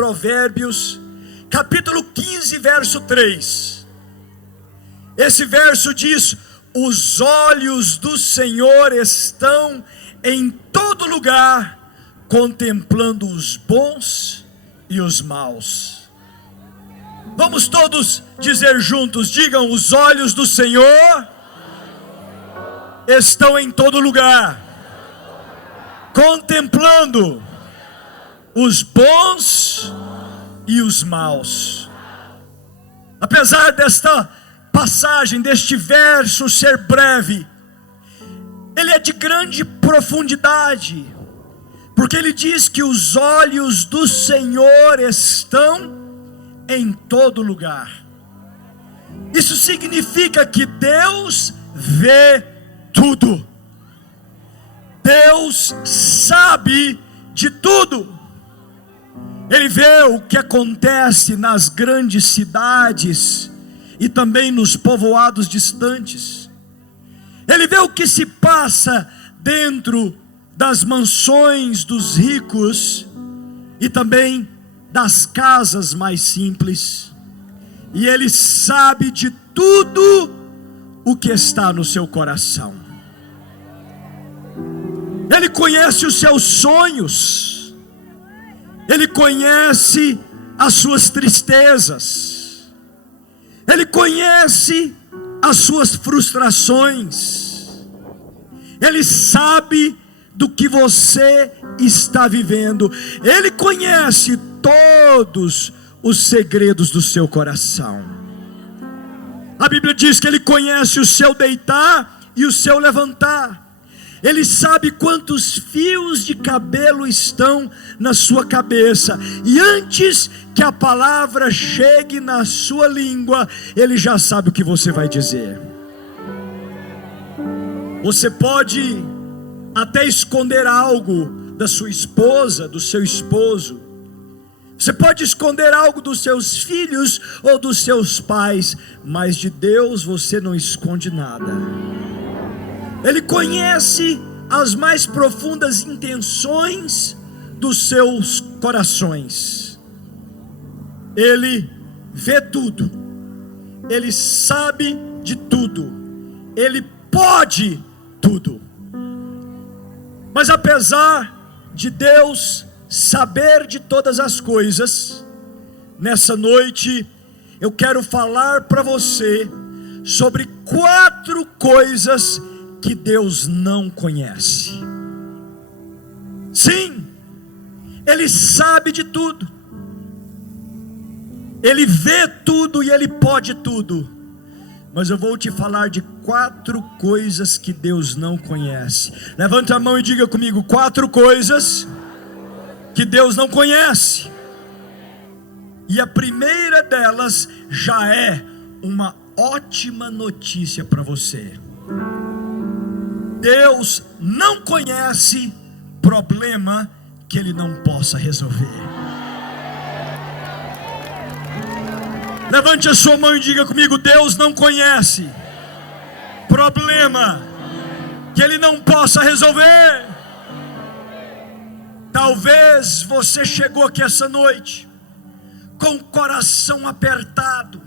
Provérbios, capítulo 15, verso 3. Esse verso diz: os olhos do Senhor estão em todo lugar, contemplando os bons e os maus. Vamos todos dizer juntos, digam: os olhos do Senhor estão em todo lugar, contemplando os bons e os maus. Apesar desta passagem, deste verso ser breve, ele é de grande profundidade, porque ele diz que os olhos do Senhor estão em todo lugar. Isso significa que Deus vê tudo. Deus sabe de tudo. Ele vê o que acontece nas grandes cidades e também nos povoados distantes. Ele vê o que se passa dentro das mansões dos ricos e também das casas mais simples. E Ele sabe de tudo o que está no seu coração. Ele conhece os seus sonhos. Ele conhece as suas tristezas. Ele conhece as suas frustrações. Ele sabe do que você está vivendo. Ele conhece todos os segredos do seu coração. A Bíblia diz que Ele conhece o seu deitar e o seu levantar. Ele sabe quantos fios de cabelo estão na sua cabeça. E antes que a palavra chegue na sua língua, Ele já sabe o que você vai dizer. Você pode até esconder algo da sua esposa, do seu esposo. Você pode esconder algo dos seus filhos ou dos seus pais, mas de Deus você não esconde nada. Ele conhece as mais profundas intenções dos seus corações. Ele vê tudo. Ele sabe de tudo. Ele pode tudo. Mas apesar de Deus saber de todas as coisas, nessa noite eu quero falar para você sobre 4 coisas que Deus não conhece. Sim, Ele sabe de tudo. Ele vê tudo e Ele pode tudo. Mas eu vou te falar de 4 coisas que Deus não conhece. Levante a mão e diga comigo: 4 coisas que Deus não conhece. E a primeira delas já é uma ótima notícia para você. Deus não conhece problema que Ele não possa resolver. Levante a sua mão e diga comigo: Deus não conhece problema que Ele não possa resolver. Talvez você chegou aqui essa noite com o coração apertado,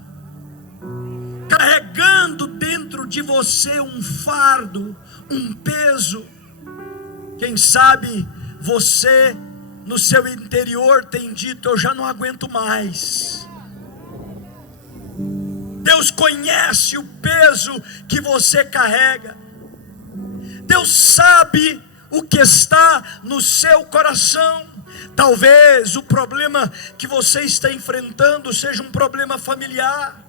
carregando dentro de você um fardo, um peso. Quem sabe você no seu interior tem dito: eu já não aguento mais. Deus conhece o peso que você carrega. Deus sabe o que está no seu coração. Talvez o problema que você está enfrentando seja um problema familiar.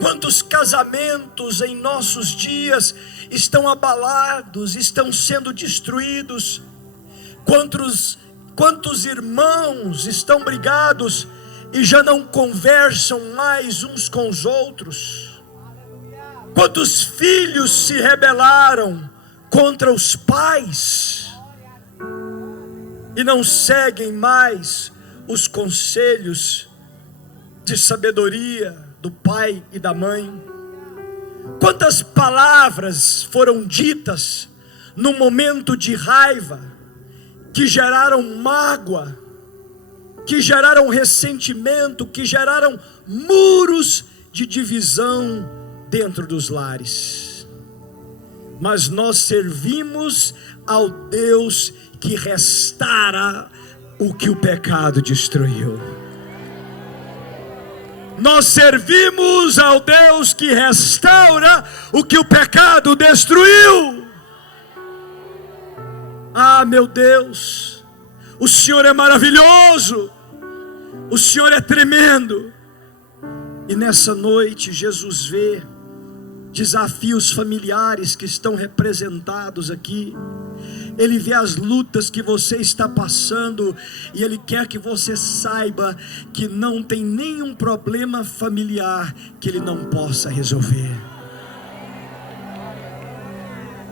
Quantos casamentos em nossos dias estão abalados, estão sendo destruídos? Quantos irmãos estão brigados e já não conversam mais uns com os outros? Quantos filhos se rebelaram contra os pais e não seguem mais os conselhos de sabedoria do pai e da mãe? Quantas palavras foram ditas num momento de raiva que geraram mágoa, que geraram ressentimento, que geraram muros de divisão dentro dos lares. Mas nós servimos ao Deus que restaura o que o pecado destruiu. Nós servimos ao Deus que restaura o que o pecado destruiu. Ah, meu Deus, o Senhor é maravilhoso, o Senhor é tremendo. E nessa noite Jesus vê desafios familiares que estão representados aqui. Ele vê as lutas que você está passando, e Ele quer que você saiba que não tem nenhum problema familiar que Ele não possa resolver.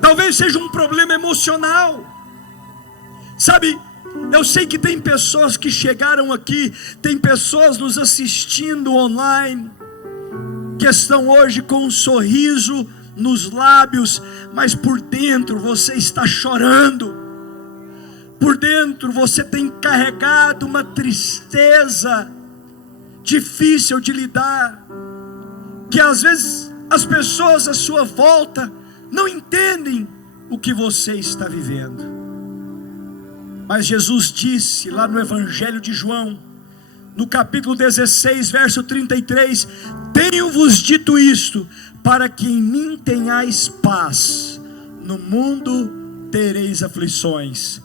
Talvez seja um problema emocional. Sabe, eu sei que tem pessoas que chegaram aqui, tem pessoas nos assistindo online, que estão hoje com um sorriso nos lábios, mas por dentro você está chorando. Por dentro você tem carregado uma tristeza difícil de lidar, que às vezes as pessoas à sua volta não entendem o que você está vivendo. Mas Jesus disse lá no Evangelho de João, no capítulo 16, verso 33, tenho-vos dito isto, para que em mim tenhais paz. No mundo tereis aflições,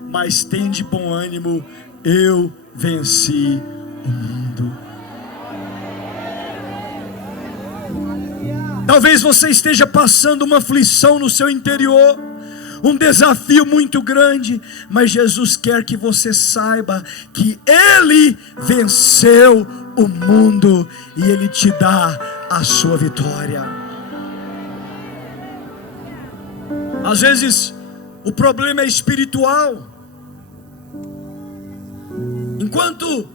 mas tende bom ânimo, eu venci o mundo. Talvez você esteja passando uma aflição no seu interior, um desafio muito grande, mas Jesus quer que você saiba que Ele venceu o mundo e Ele te dá a sua vitória. Às vezes o problema é espiritual. Enquanto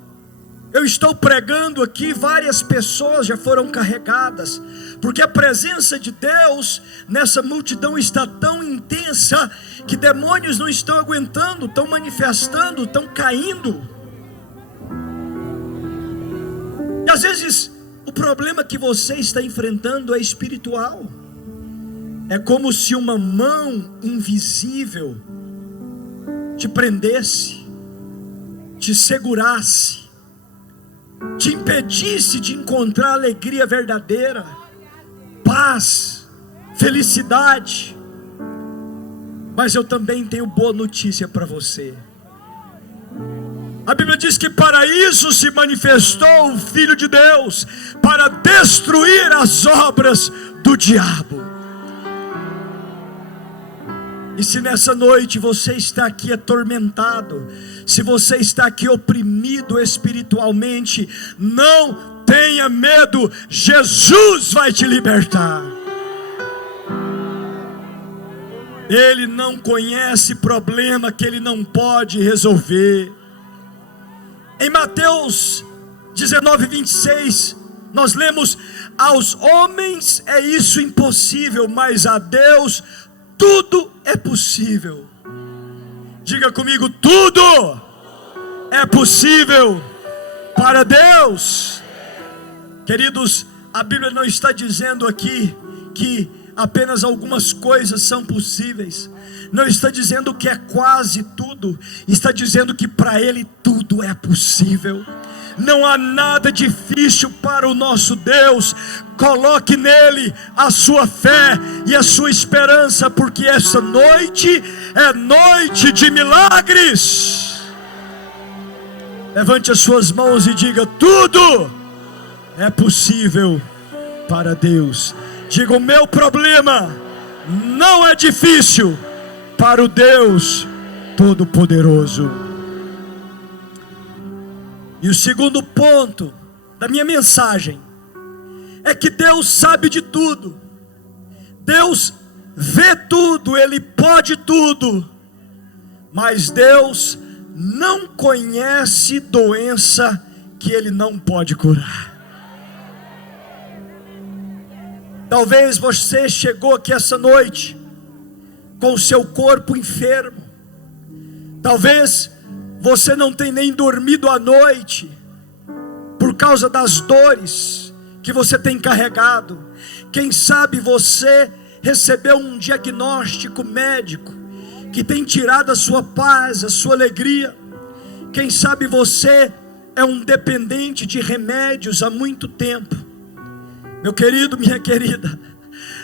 eu estou pregando aqui, várias pessoas já foram carregadas, porque a presença de Deus nessa multidão está tão intensa, que demônios não estão aguentando, estão manifestando, estão caindo. E às vezes o problema que você está enfrentando é espiritual. É como se uma mão invisível te prendesse, te segurasse, te impedisse de encontrar alegria verdadeira, paz, felicidade. Mas eu também tenho boa notícia para você. A Bíblia diz que para isso se manifestou o Filho de Deus, para destruir as obras do diabo. E se nessa noite você está aqui atormentado, se você está aqui oprimido espiritualmente, não tenha medo, Jesus vai te libertar. Ele não conhece problema que Ele não pode resolver. Em Mateus 19, 26, nós lemos: aos homens é isso impossível, mas a Deus tudo é possível. Diga comigo: tudo é possível para Deus. Queridos, a Bíblia não está dizendo aqui que apenas algumas coisas são possíveis. Não está dizendo que é quase tudo. Está dizendo que para Ele tudo é possível. Não há nada difícil para o nosso Deus. Coloque nele a sua fé e a sua esperança, porque essa noite é noite de milagres. Levante as suas mãos e diga: tudo é possível para Deus. Diga: o meu problema não é difícil para o Deus Todo-Poderoso. E o segundo ponto da minha mensagem é que Deus sabe de tudo. Deus vê tudo, Ele pode tudo. Mas Deus não conhece doença que Ele não pode curar. Talvez você chegou aqui essa noite com o seu corpo enfermo. Talvez você não tem nem dormido à noite, por causa das dores que você tem carregado. Quem sabe você recebeu um diagnóstico médico, que tem tirado a sua paz, a sua alegria. Quem sabe você é um dependente de remédios há muito tempo. Meu querido, minha querida,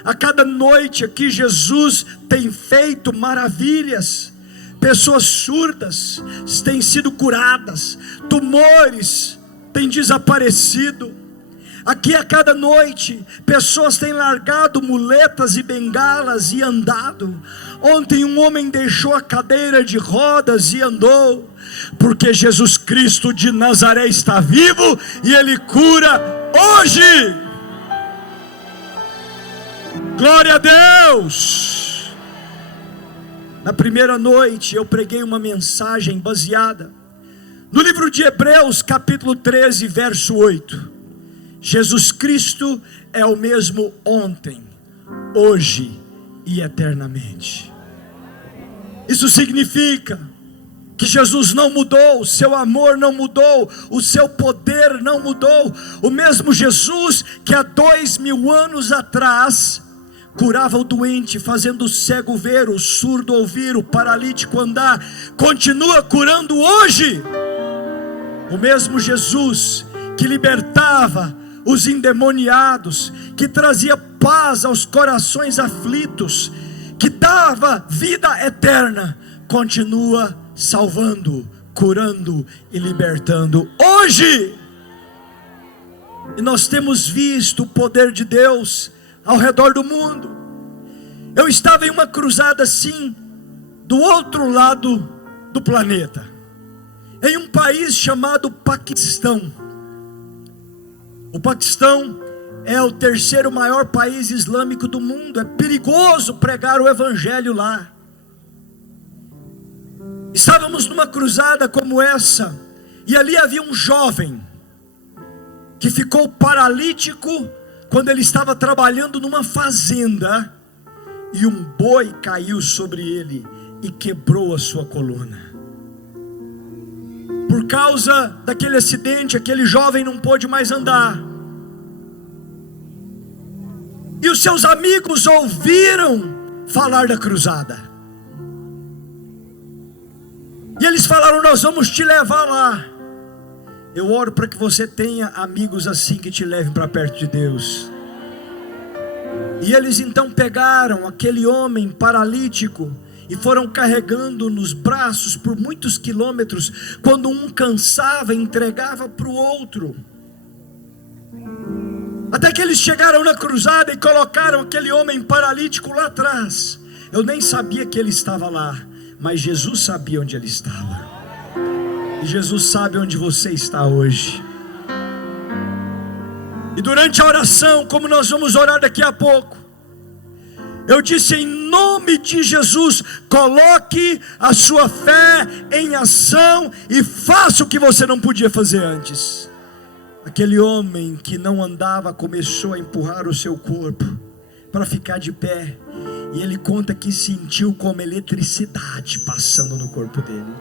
a cada noite aqui Jesus tem feito maravilhas. Pessoas surdas têm sido curadas, tumores têm desaparecido. Aqui a cada noite, pessoas têm largado muletas e bengalas e andado. Ontem um homem deixou a cadeira de rodas e andou, porque Jesus Cristo de Nazaré está vivo e Ele cura hoje. Glória a Deus. Na primeira noite eu preguei uma mensagem baseada no livro de Hebreus capítulo 13 verso 8. Jesus Cristo é o mesmo ontem, hoje e eternamente. Isso significa que Jesus não mudou, o seu amor não mudou, o seu poder não mudou. O mesmo Jesus que há 2000 anos atrás curava o doente, fazendo o cego ver, o surdo ouvir, o paralítico andar, continua curando hoje. O mesmo Jesus que libertava os endemoniados, que trazia paz aos corações aflitos, que dava vida eterna, continua salvando, curando e libertando hoje. E nós temos visto o poder de Deus ao redor do mundo. Eu estava em uma cruzada assim, do outro lado do planeta, em um país chamado Paquistão. O Paquistão é o terceiro maior país islâmico do mundo. É perigoso pregar o evangelho lá. Estávamos numa cruzada como essa, e ali havia um jovem que ficou paralítico quando ele estava trabalhando numa fazenda, e um boi caiu sobre ele e quebrou a sua coluna. Por causa daquele acidente, aquele jovem não pôde mais andar. E os seus amigos ouviram falar da cruzada. E eles falaram: nós vamos te levar lá. Eu oro para que você tenha amigos assim, que te levem para perto de Deus. E eles então pegaram aquele homem paralítico e foram carregando nos braços por muitos quilômetros. Quando um cansava, entregava para o outro, até que eles chegaram na cruzada e colocaram aquele homem paralítico lá atrás. Eu nem sabia que ele estava lá, mas Jesus sabia onde ele estava. E Jesus sabe onde você está hoje. E durante a oração, como nós vamos orar daqui a pouco, eu disse: em nome de Jesus, coloque a sua fé em ação e faça o que você não podia fazer antes. Aquele homem que não andava começou a empurrar o seu corpo para ficar de pé, e ele conta que sentiu como eletricidade passando no corpo dele.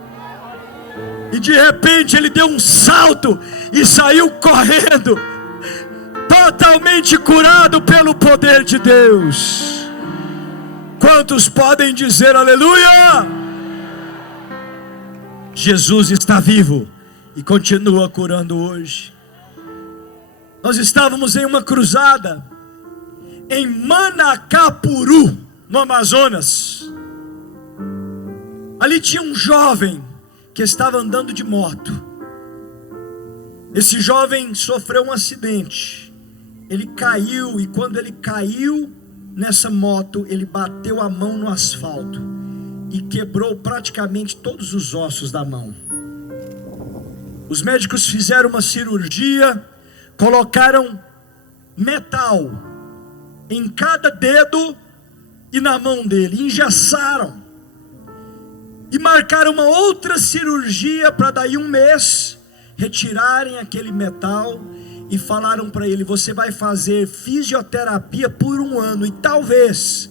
E de repente ele deu um salto e saiu correndo, totalmente curado pelo poder de Deus. Quantos podem dizer aleluia? Jesus está vivo e continua curando hoje. Nós estávamos em uma cruzada em Manacapuru, no Amazonas. Ali tinha um jovem que estava andando de moto. Esse jovem sofreu um acidente. Ele caiu, e quando ele caiu nessa moto, ele bateu a mão no asfalto e quebrou praticamente todos os ossos da mão. Os médicos fizeram uma cirurgia, colocaram metal em cada dedo e na mão dele, engessaram e marcaram uma outra cirurgia para daí um mês retirarem aquele metal, e falaram para ele: você vai fazer fisioterapia por 1 ano e talvez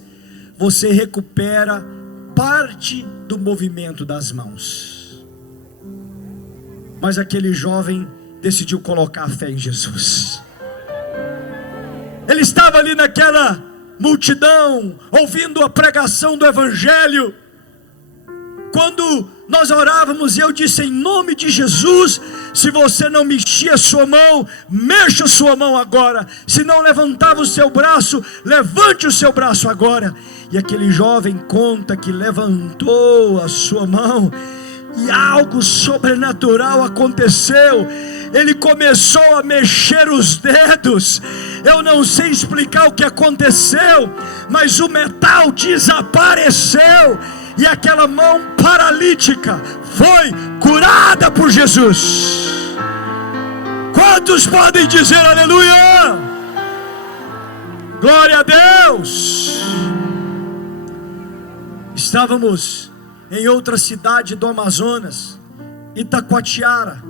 você recupera parte do movimento das mãos. Mas aquele jovem decidiu colocar a fé em Jesus. Ele estava ali naquela multidão, ouvindo a pregação do Evangelho. Quando nós orávamos, eu disse: em nome de Jesus, se você não mexia a sua mão, mexa a sua mão agora. Se não levantava o seu braço, levante o seu braço agora. E aquele jovem conta que levantou a sua mão e algo sobrenatural aconteceu. Ele começou a mexer os dedos. Eu não sei explicar o que aconteceu, mas o metal desapareceu e aquela mão paralítica foi curada por Jesus. Quantos podem dizer aleluia? Glória a Deus. Estávamos em outra cidade do Amazonas, Itacoatiara.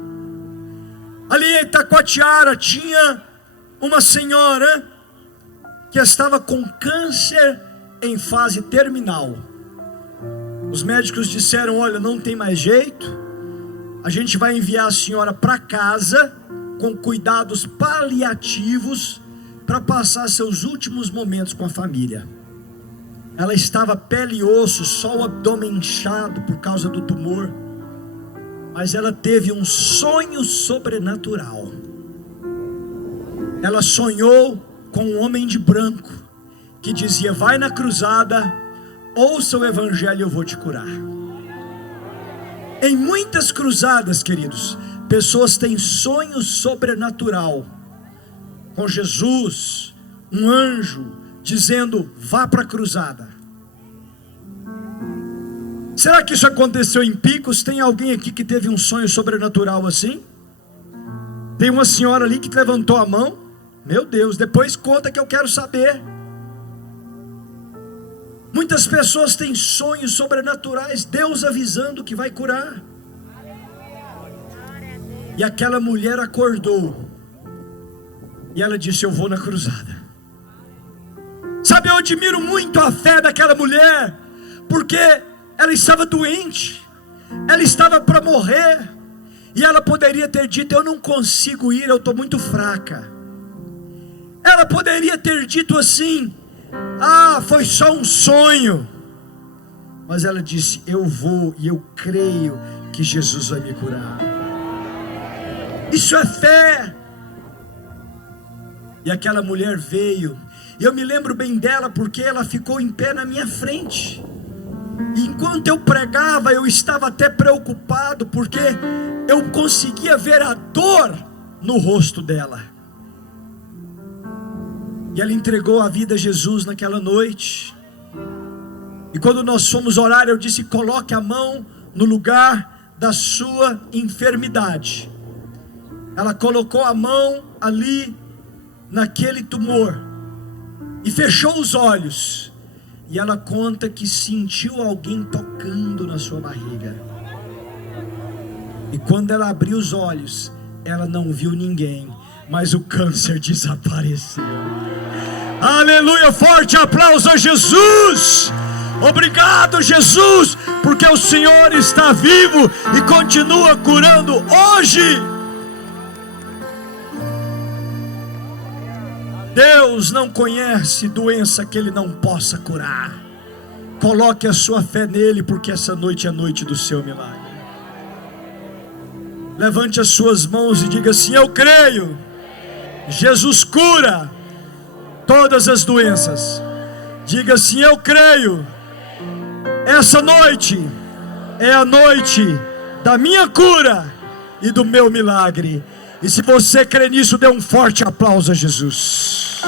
Ali em Itacoatiara tinha uma senhora que estava com câncer em fase terminal. Os médicos disseram: olha, não tem mais jeito, a gente vai enviar a senhora para casa com cuidados paliativos para passar seus últimos momentos com a família. Ela estava pele e osso, só o abdômen inchado por causa do tumor. Mas ela teve um sonho sobrenatural. Ela sonhou com um homem de branco que dizia: vai na cruzada, ouça o evangelho e eu vou te curar. Em muitas cruzadas, queridos, pessoas têm sonho sobrenatural com Jesus, um anjo dizendo: vá para a cruzada. Será que isso aconteceu em Picos? Tem alguém aqui que teve um sonho sobrenatural assim? Tem uma senhora ali que levantou a mão? Meu Deus, depois conta que eu quero saber. Muitas pessoas têm sonhos sobrenaturais, Deus avisando que vai curar. E aquela mulher acordou e ela disse: eu vou na cruzada. Sabe, eu admiro muito a fé daquela mulher, porque ela estava doente, ela estava para morrer, e ela poderia ter dito: eu não consigo ir, eu estou muito fraca. Ela poderia ter dito assim: ah, foi só um sonho. Mas ela disse: eu vou e eu creio que Jesus vai me curar. Isso é fé. E aquela mulher veio, e eu me lembro bem dela porque ela ficou em pé na minha frente. E enquanto eu pregava, eu estava até preocupado, porque eu conseguia ver a dor no rosto dela. E ela entregou a vida a Jesus naquela noite. E quando nós fomos orar, eu disse: coloque a mão no lugar da sua enfermidade. Ela colocou a mão ali naquele tumor e fechou os olhos. E ela conta que sentiu alguém tocando na sua barriga. E quando ela abriu os olhos, ela não viu ninguém, mas o câncer desapareceu. Aleluia, forte aplauso a Jesus. Obrigado, Jesus, porque o Senhor está vivo e continua curando hoje. Deus não conhece doença que Ele não possa curar. Coloque a sua fé nele, porque essa noite é a noite do seu milagre. Levante as suas mãos e diga assim: eu creio, Jesus cura todas as doenças. Diga assim: eu creio, essa noite é a noite da minha cura e do meu milagre. E se você crê nisso, dê um forte aplauso a Jesus.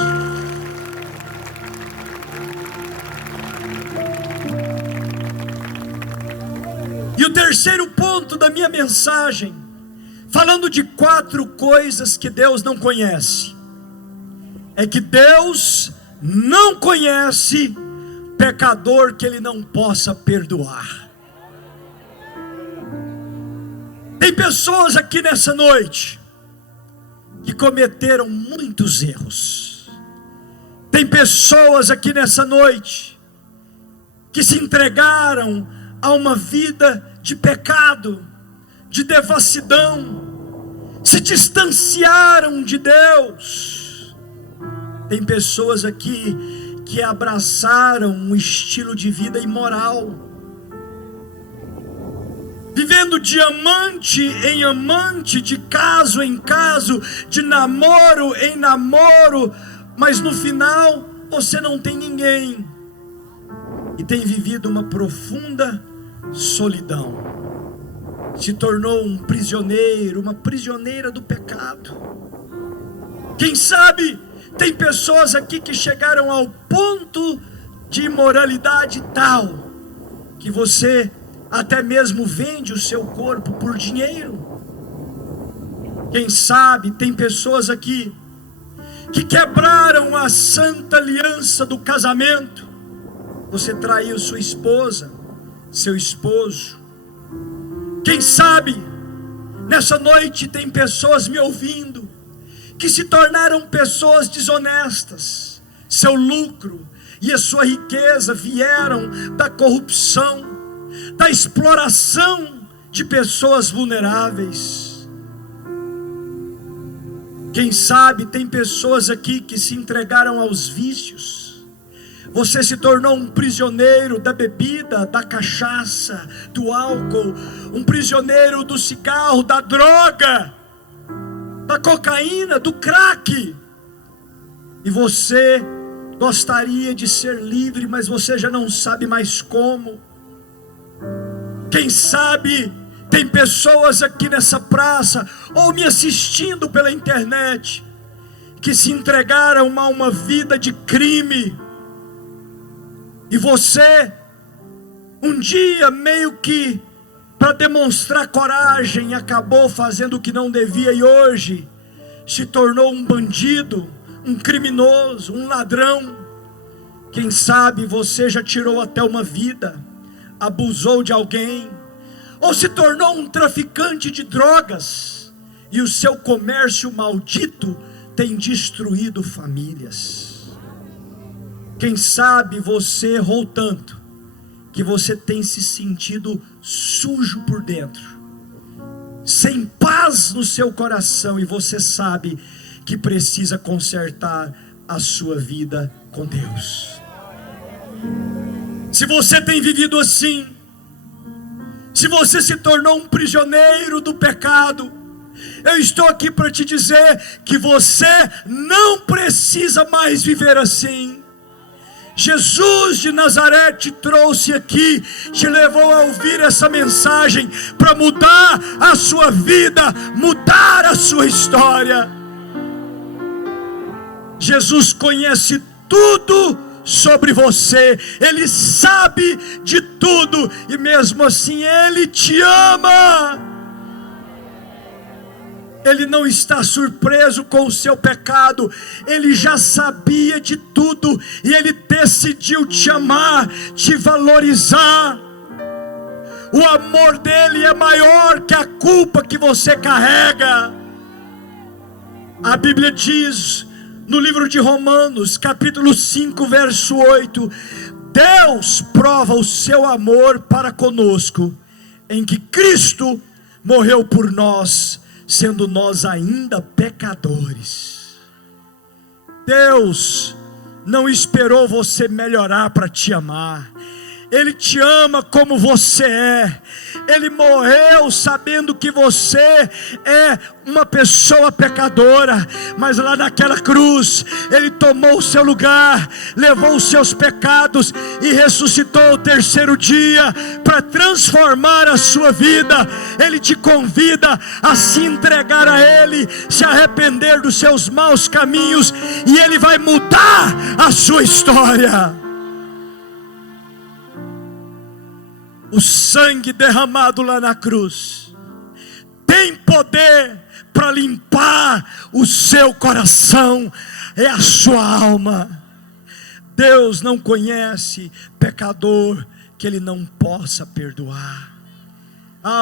E o terceiro ponto da minha mensagem, falando de 4 coisas que Deus não conhece, é que Deus não conhece pecador que Ele não possa perdoar. Tem pessoas aqui nessa noite que cometeram muitos erros. Tem pessoas aqui nessa noite que se entregaram a uma vida de pecado, de devassidão, se distanciaram de Deus. Tem pessoas aqui que abraçaram um estilo de vida imoral, vivendo de amante em amante, de caso em caso, de namoro em namoro, mas no final você não tem ninguém, e tem vivido uma profunda solidão, se tornou um prisioneiro, uma prisioneira do pecado. Quem sabe tem pessoas aqui que chegaram ao ponto de imoralidade tal, que você até mesmo vende o seu corpo por dinheiro. Quem sabe tem pessoas aqui que quebraram a santa aliança do casamento. Você traiu sua esposa, seu esposo. Quem sabe nessa noite tem pessoas me ouvindo que se tornaram pessoas desonestas. Seu lucro e a sua riqueza vieram da corrupção, da exploração de pessoas vulneráveis. Quem sabe tem pessoas aqui que se entregaram aos vícios. Você se tornou um prisioneiro da bebida, da cachaça, do álcool, um prisioneiro do cigarro, da droga, da cocaína, do crack. E você gostaria de ser livre, mas você já não sabe mais como. Quem sabe tem pessoas aqui nessa praça, ou me assistindo pela internet, que se entregaram a uma vida de crime. E você, um dia meio que para demonstrar coragem, acabou fazendo o que não devia, e hoje se tornou um bandido, um criminoso, um ladrão. Quem sabe você já tirou até uma vida, abusou de alguém, ou se tornou um traficante de drogas, e o seu comércio maldito tem destruído famílias. Quem sabe você errou tanto, que você tem se sentido sujo por dentro, sem paz no seu coração, e você sabe que precisa consertar a sua vida com Deus. Se você tem vivido assim, se você se tornou um prisioneiro do pecado, eu estou aqui para te dizer que você não precisa mais viver assim. Jesus de Nazaré te trouxe aqui, te levou a ouvir essa mensagem para mudar a sua vida, mudar a sua história. Jesus conhece tudo sobre você, Ele sabe de tudo, e mesmo assim Ele te ama. Ele não está surpreso com o seu pecado, Ele já sabia de tudo, e Ele decidiu te amar, te valorizar. O amor dEle é maior que a culpa que você carrega. A Bíblia diz, no livro de Romanos, capítulo 5, verso 8, Deus prova o seu amor para conosco, em que Cristo morreu por nós, sendo nós ainda pecadores. Deus não esperou você melhorar para te amar. Ele te ama como você é. Ele morreu sabendo que você é uma pessoa pecadora, mas lá naquela cruz Ele tomou o seu lugar, levou os seus pecados e ressuscitou o terceiro dia para transformar a sua vida. Ele te convida a se entregar a Ele, se arrepender dos seus maus caminhos, e Ele vai mudar a sua história. O sangue derramado lá na cruz tem poder para limpar o seu coração, é a sua alma. Deus não conhece pecador que Ele não possa perdoar.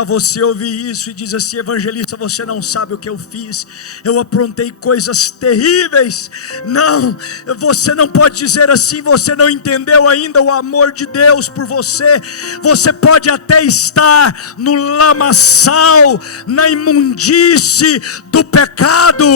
Você ouve isso e diz assim: evangelista, você não sabe o que eu fiz, eu aprontei coisas terríveis. Não, você não pode dizer assim, você não entendeu ainda o amor de Deus por você. Você pode até estar no lamaçal, na imundície do pecado,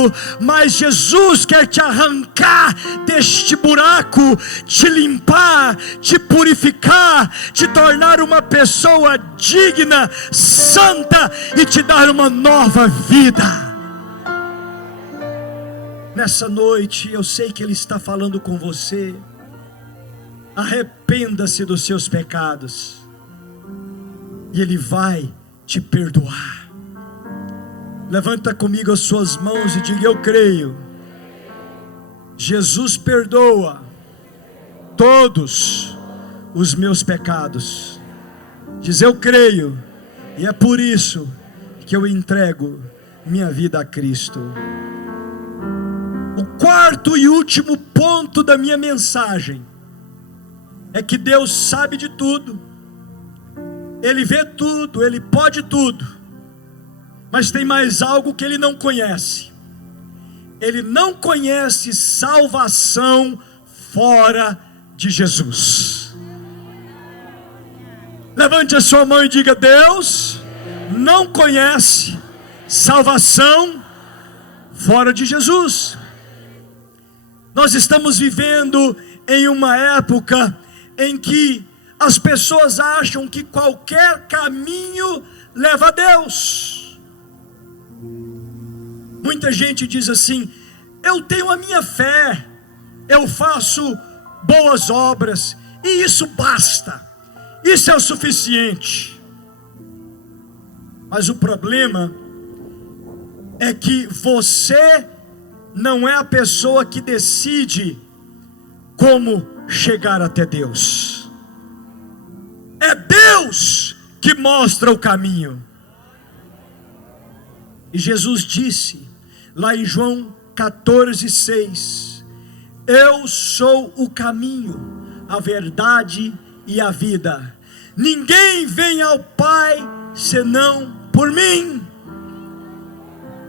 mas Jesus quer te arrancar deste buraco, te limpar, te purificar, te tornar uma pessoa digna, santa, e te dar uma nova vida. Nessa noite eu sei que Ele está falando com você. Arrependa-se dos seus pecados e Ele vai te perdoar. Levanta comigo as suas mãos e diga: eu creio, Jesus perdoa todos os meus pecados. Diz: eu creio, e é por isso que eu entrego minha vida a Cristo. O quarto e último ponto da minha mensagem é que Deus sabe de tudo, Ele vê tudo, Ele pode tudo, mas tem mais algo que Ele não conhece. Ele não conhece salvação fora de Jesus. Levante a sua mão e diga: Deus não conhece salvação fora de Jesus. Nós estamos vivendo em uma época em que as pessoas acham que qualquer caminho leva a Deus. Muita gente diz assim: eu tenho a minha fé, eu faço boas obras, e isso basta. Isso é o suficiente. Mas o problema é que você não é a pessoa que decide como chegar até Deus. É Deus que mostra o caminho. E Jesus disse lá em João 14:6: eu sou o caminho, a verdade e a vida. Ninguém vem ao Pai senão por mim.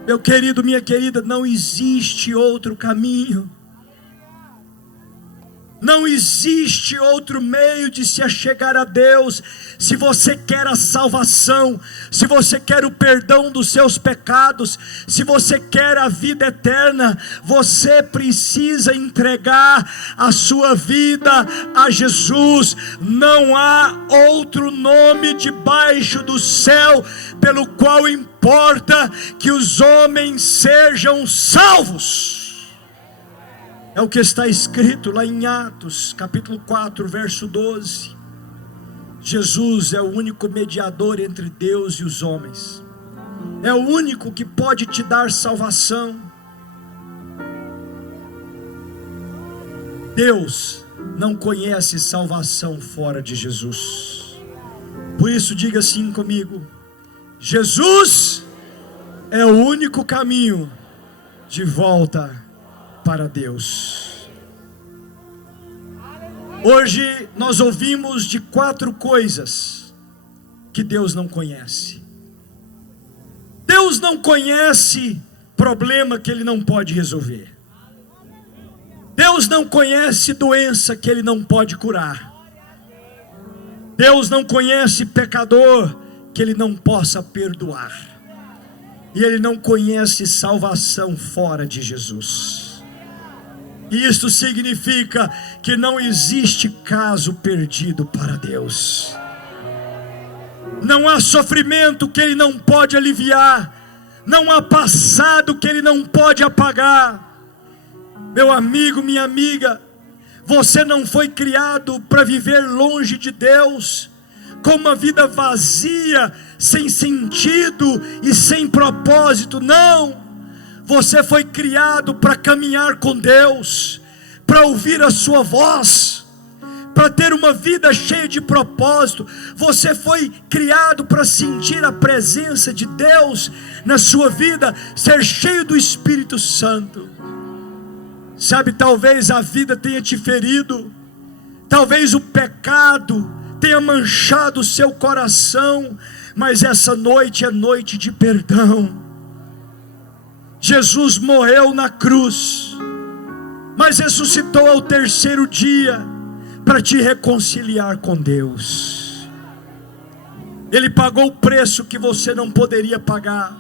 Meu querido, minha querida, não existe outro caminho. Não existe outro meio de se achegar a Deus. Se você quer a salvação, se você quer o perdão dos seus pecados, se você quer a vida eterna, você precisa entregar a sua vida a Jesus. Não há outro nome debaixo do céu pelo qual importa que os homens sejam salvos. É o que está escrito lá em Atos, capítulo 4, verso 12. Jesus é o único mediador entre Deus e os homens. É o único que pode te dar salvação. Deus não conhece salvação fora de Jesus. Por isso diga assim comigo: Jesus é o único caminho de volta para Deus. Hoje nós ouvimos de 4 coisas que Deus não conhece. Deus não conhece problema que Ele não pode resolver. Deus não conhece doença que Ele não pode curar. Deus não conhece pecador que Ele não possa perdoar. E Ele não conhece salvação fora de Jesus. E isto significa que não existe caso perdido para Deus. Não há sofrimento que Ele não pode aliviar. Não há passado que Ele não pode apagar. Meu amigo, minha amiga, você não foi criado para viver longe de Deus, com uma vida vazia, sem sentido e sem propósito. Não! Você foi criado para caminhar com Deus, para ouvir a sua voz, para ter uma vida cheia de propósito. Você foi criado para sentir a presença de Deus na sua vida, ser cheio do Espírito Santo. Sabe, talvez a vida tenha te ferido, talvez o pecado tenha manchado o seu coração, mas essa noite é noite de perdão. Jesus morreu na cruz, mas ressuscitou ao terceiro dia para te reconciliar com Deus. Ele pagou o preço que você não poderia pagar.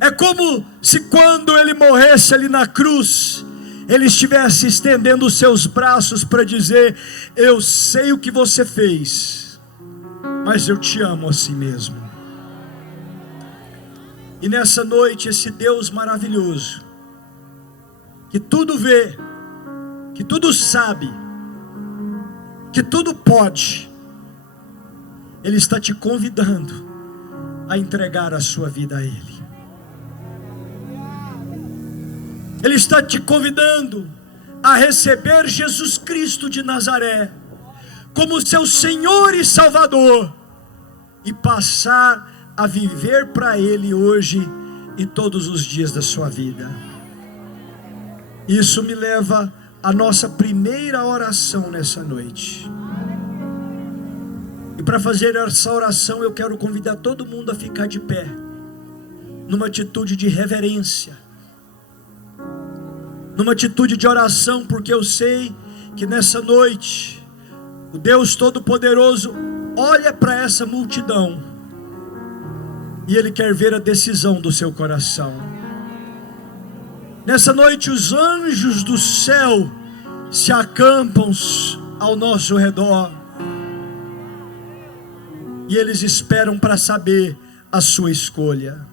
É como se quando ele morresse ali na cruz, ele estivesse estendendo os seus braços para dizer: eu sei o que você fez, mas eu te amo assim mesmo. E nessa noite, esse Deus maravilhoso, que tudo vê, que tudo sabe, que tudo pode, Ele está te convidando a entregar a sua vida a Ele. Ele está te convidando a receber Jesus Cristo de Nazaré como seu Senhor e Salvador, e passar a viver para Ele hoje e todos os dias da sua vida. Isso me leva à nossa primeira oração nessa noite. E para fazer essa oração, eu quero convidar todo mundo a ficar de pé, numa atitude de reverência, numa atitude de oração, porque eu sei que nessa noite o Deus Todo-Poderoso olha para essa multidão e Ele quer ver a decisão do seu coração. Nessa noite os anjos do céu se acampam ao nosso redor e eles esperam para saber a sua escolha.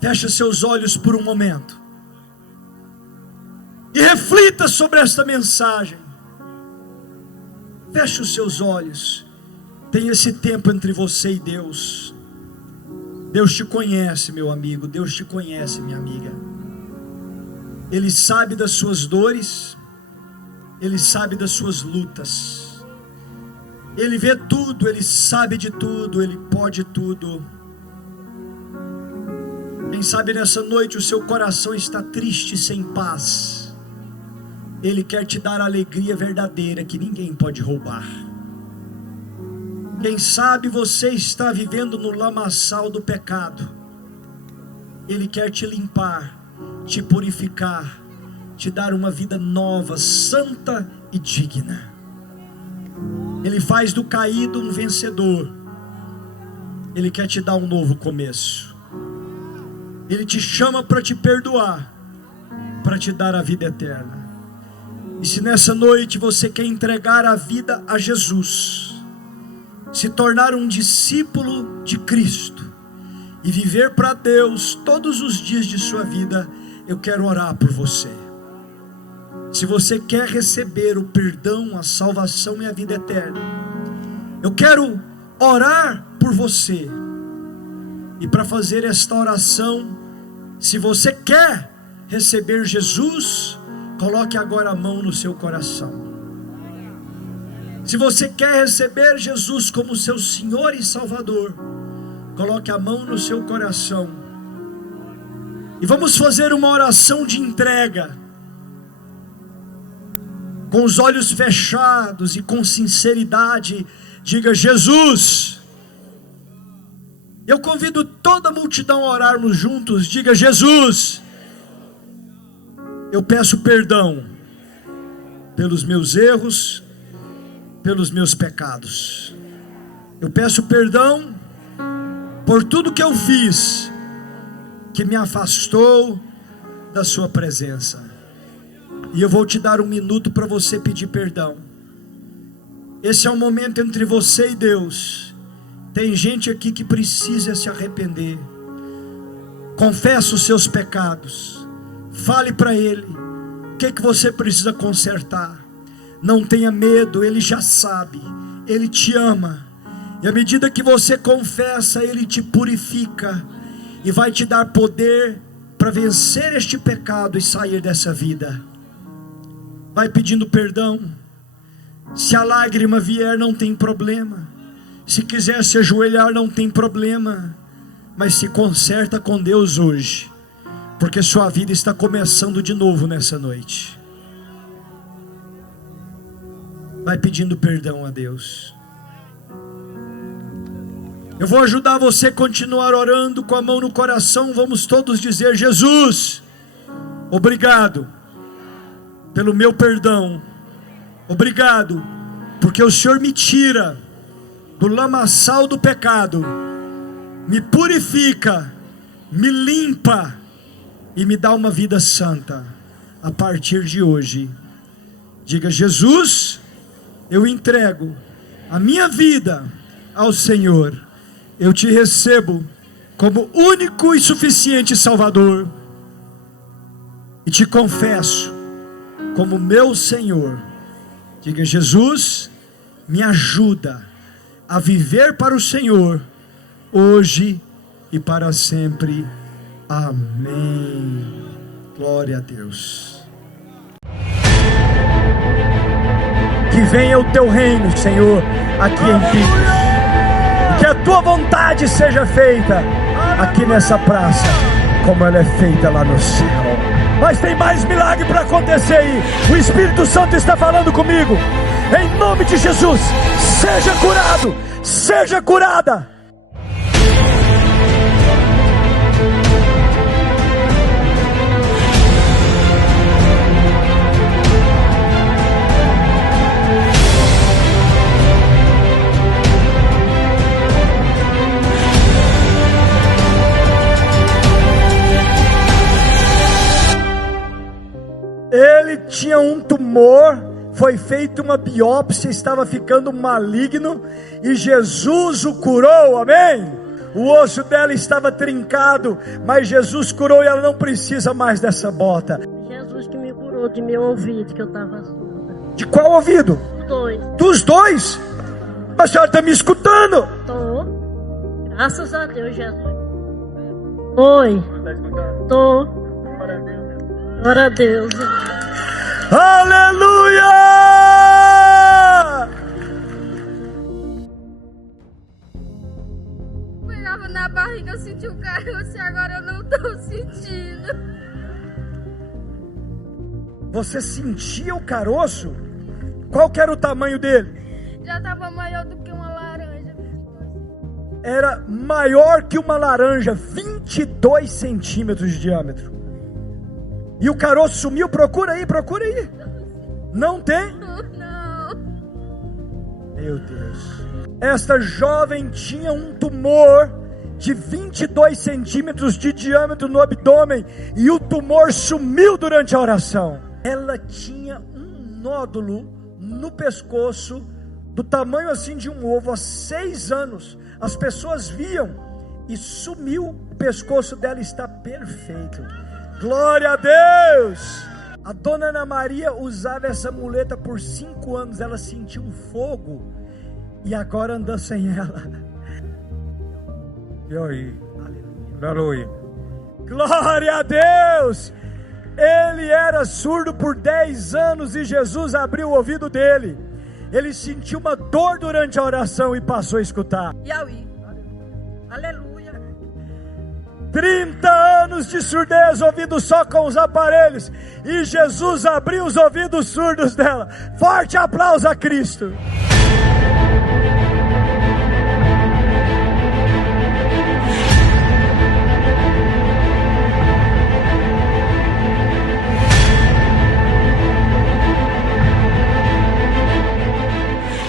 Feche seus olhos por um momento e reflita sobre esta mensagem. Feche os seus olhos. Tem esse tempo entre você e Deus. Deus te conhece, meu amigo. Deus te conhece, minha amiga. Ele sabe das suas dores. Ele sabe das suas lutas. Ele vê tudo. Ele sabe de tudo. Ele pode tudo. Quem sabe nessa noite o seu coração está triste, sem paz. Ele quer te dar a alegria verdadeira que ninguém pode roubar. Quem sabe você está vivendo no lamaçal do pecado. Ele quer te limpar, te purificar, te dar uma vida nova, santa e digna. Ele faz do caído um vencedor. Ele quer te dar um novo começo. Ele te chama para te perdoar, para te dar a vida eterna. E se nessa noite você quer entregar a vida a Jesus, se tornar um discípulo de Cristo e viver para Deus todos os dias de sua vida, eu quero orar por você. Se você quer receber o perdão, a salvação e a vida eterna, eu quero orar por você. E para fazer esta oração, se você quer receber Jesus, coloque agora a mão no seu coração. Se você quer receber Jesus como seu Senhor e Salvador, coloque a mão no seu coração. E vamos fazer uma oração de entrega, com os olhos fechados e com sinceridade. Diga: Jesus. Eu convido toda a multidão a orarmos juntos. Diga: Jesus, eu peço perdão pelos meus erros, pelos meus pecados. Eu peço perdão por tudo que eu fiz que me afastou da sua presença. E eu vou te dar um minuto para você pedir perdão. Esse é um momento entre você e Deus. Tem gente aqui que precisa se arrepender. Confessa os seus pecados. Fale para Ele o que você precisa consertar. Não tenha medo, Ele já sabe. Ele te ama. E à medida que você confessa, Ele te purifica e vai te dar poder para vencer este pecado e sair dessa vida. Vai pedindo perdão. Se a lágrima vier, não tem problema. Se quiser se ajoelhar, não tem problema. Mas se conserta com Deus hoje, porque sua vida está começando de novo nessa noite. Vai pedindo perdão a Deus. Eu vou ajudar você a continuar orando com a mão no coração. Vamos todos dizer: Jesus, obrigado pelo meu perdão. Obrigado, porque o Senhor me tira do lamaçal do pecado, me purifica, me limpa e me dá uma vida santa. A partir de hoje, diga: Jesus, eu entrego a minha vida ao Senhor. Eu te recebo como único e suficiente Salvador, e te confesso como meu Senhor. Diga: Jesus, me ajuda a viver para o Senhor, hoje e para sempre. Amém. Glória a Deus. Que venha o teu reino, Senhor, aqui em Picos. Que a tua vontade seja feita aqui nessa praça, como ela é feita lá no céu. Mas tem mais milagre para acontecer aí. O Espírito Santo está falando comigo. Em nome de Jesus, seja curado, seja curada. Ele tinha um tumor, foi feita uma biópsia, estava ficando maligno e Jesus o curou, amém? O osso dela estava trincado, mas Jesus curou e ela não precisa mais dessa bota. Jesus que me curou de meu ouvido, que eu estava surda. De qual ouvido? Os dois. Dos dois? A senhora está me escutando? Tô. Graças a Deus, Jesus. Oi. Tô. Glória a Deus. Aleluia! Pegava na barriga, eu senti o caroço e agora eu não estou sentindo. Você sentia o caroço? Qual que era o tamanho dele? Já estava maior do que uma laranja. Era maior que uma laranja, 22 centímetros de diâmetro. E o caroço sumiu? Procura aí, procura aí. Não tem? Não. Meu Deus. Esta jovem tinha um tumor de 22 centímetros de diâmetro no abdômen. E o tumor sumiu durante a oração. Ela tinha um nódulo no pescoço, do tamanho assim de um ovo, há 6 anos. As pessoas viam e sumiu. O pescoço dela está perfeito. Glória a Deus! A dona Ana Maria usava essa muleta por 5 anos. Ela sentiu um fogo e agora anda sem ela. E aí? Aleluia! Glória a Deus! Ele era surdo por 10 anos e Jesus abriu o ouvido dele. Ele sentiu uma dor durante a oração e passou a escutar. Yaui. Aleluia. 30 anos de surdez, ouvindo só com os aparelhos, e Jesus abriu os ouvidos surdos dela. Forte aplauso a Cristo.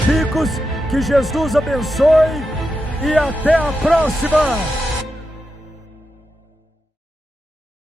Picos, que Jesus abençoe e até a próxima.